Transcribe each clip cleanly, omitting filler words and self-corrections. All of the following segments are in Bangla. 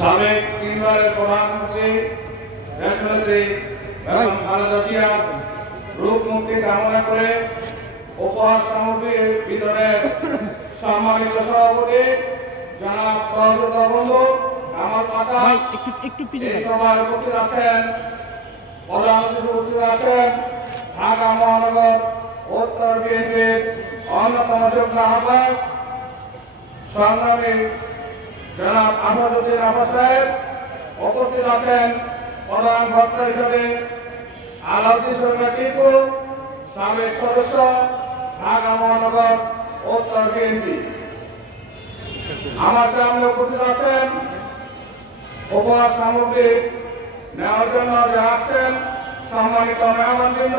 সাবেক তিনবারের প্রধানমন্ত্রী দেশনেত্রী বেগম খালেদা জিয়ার রূপ মুক্তি কামনা করে উপহার সামগ্রীর বিতরণের সম্মানিত সভাপতি জনাব সহযোদ্ধা বন্ধু আমার পাশা এই সভায় উপস্থিত আছেন প্রধান অতিথি উপস্থিত আছেন ঢাকা মহানগর উত্তর বিএনপির অন্যতম যুগ্ম আহ্বায়ক সংগ্রামী জনাব আফাজউদ্দিন আফা সাহেব, উপস্থিত আছেন প্রধান বক্তা হিসেবে আলাউদ্দিন সরকার টিপু, সাবেক সদস্য ঢাকা মহানগর উত্তর বিএনপি। আমার সামনে উপস্থিত আছেন উপহার সামগ্রী নেওয়ার জন্য যে আসছেন সম্মানিত মেহমানবৃন্দ,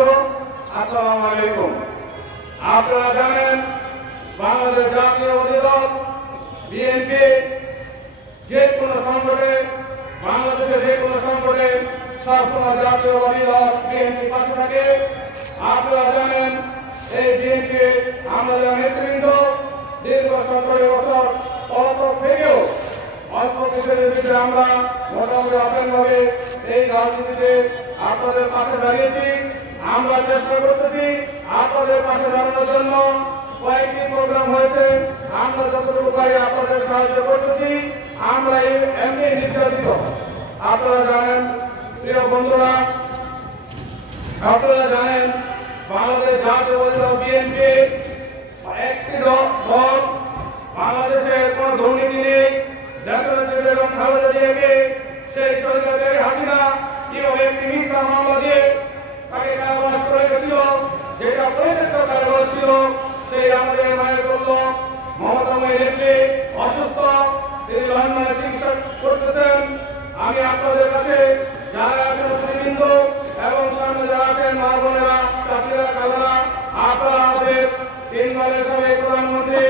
আসসালামু আলাইকুম। আপনারা জানেন বাংলাদেশ জাতীয়তাবাদী দল বিএনপি যে কোনো সংকটে বাংলাদেশের যে কোনো সংকটে সবসময় জাতীয়তাবাদী দল বিএনপি পাশে থাকে। আপনারা জানেন এই বিএনপি আমাদের নেতৃবৃন্দ দীর্ঘ 17 বছর পলাতক থেকেও অল্প কিছুর ভিতরে আমরা মোটামুটি অপেক্ষাভাবে এই রাজনীতিতে আপনাদের পাশে দাঁড়িয়েছি। আমরা চেষ্টা করতেছি আপনাদের পাশে দাঁড়ানোর জন্য। কয়েকটি প্রোগ্রাম হয়েছে, আমরা যতটুকু পারি আপনাদের সাহায্য করতেছি। আমরা এমনি নির্যাতিত, আপনারা জানেন প্রিয় বন্ধুরা, আপনারা জানেন বাংলাদেশ জাতীয়তাবাদী দল বিএনপি একটি দল। বাংলাদেশের কোন দুর্নীতি নেই। দেশনেত্রী বেগম খালেদা জিয়াকে সেই স্বৈরাচারী হাসিনা কিভাবে একটি মিথ্যা মামলা দিয়ে তাকে কারাবাস করে গেছিল, যেটা পরিচিত কারাবাস ছিল, সেই আমাদের মায়ের বলল মমতাময়ী নেত্রী অসুস্থ, তিনি লন্ডনে চিকিৎসা করতেছেন। আমি আপনাদের কাছে যারা আছেন অতিথিবৃন্দ এবং সামনে যারা আছেন মা বোনেরা, চাচিরা, কালারা, আপনারা আমাদের তিনবারের সাবেক প্রধানমন্ত্রী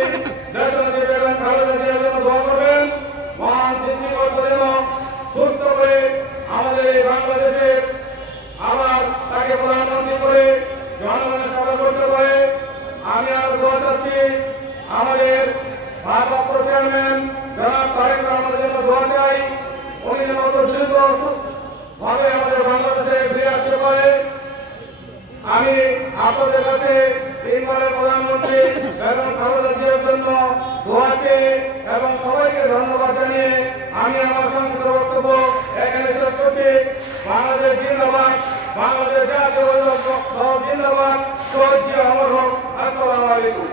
দেশনেত্রী বেগম খালেদা জিয়ার জন্য দোয়া করবেন। মহান সৃষ্টিকর্তা যেন সুস্থ করে আমাদের এই বাংলাদেশে আবার তাকে প্রধানমন্ত্রী করে জনগণের সেবা করতে পারে। আমি আরো দোয়া চাচ্ছি আমাদের ভারপ্রাপ্ত চেয়ারম্যান জনাব তারেক রহমানের জন্য দোয়া চাই, উনি যেন দ্রুত ভাবে আমাদের বাংলাদেশে ফিরে আসতে পারে। আমি আপনাদের কাছে তিনবারের প্রধানমন্ত্রী বেগম খালেদা জিয়ার জন্য দোয়া চেয়ে এবং সবাইকে ধন্যবাদ জানিয়ে আমি আমার সংক্ষিপ্ত বক্তব্য এখানে শেষ করছি। বাংলাদেশ জিন্দাবাদ, বাংলাদেশ জাতীয়তাবাদী দল জিন্দাবাদ, শহীদ জিয়া অমর হোক। আসসালামু আলাইকুম।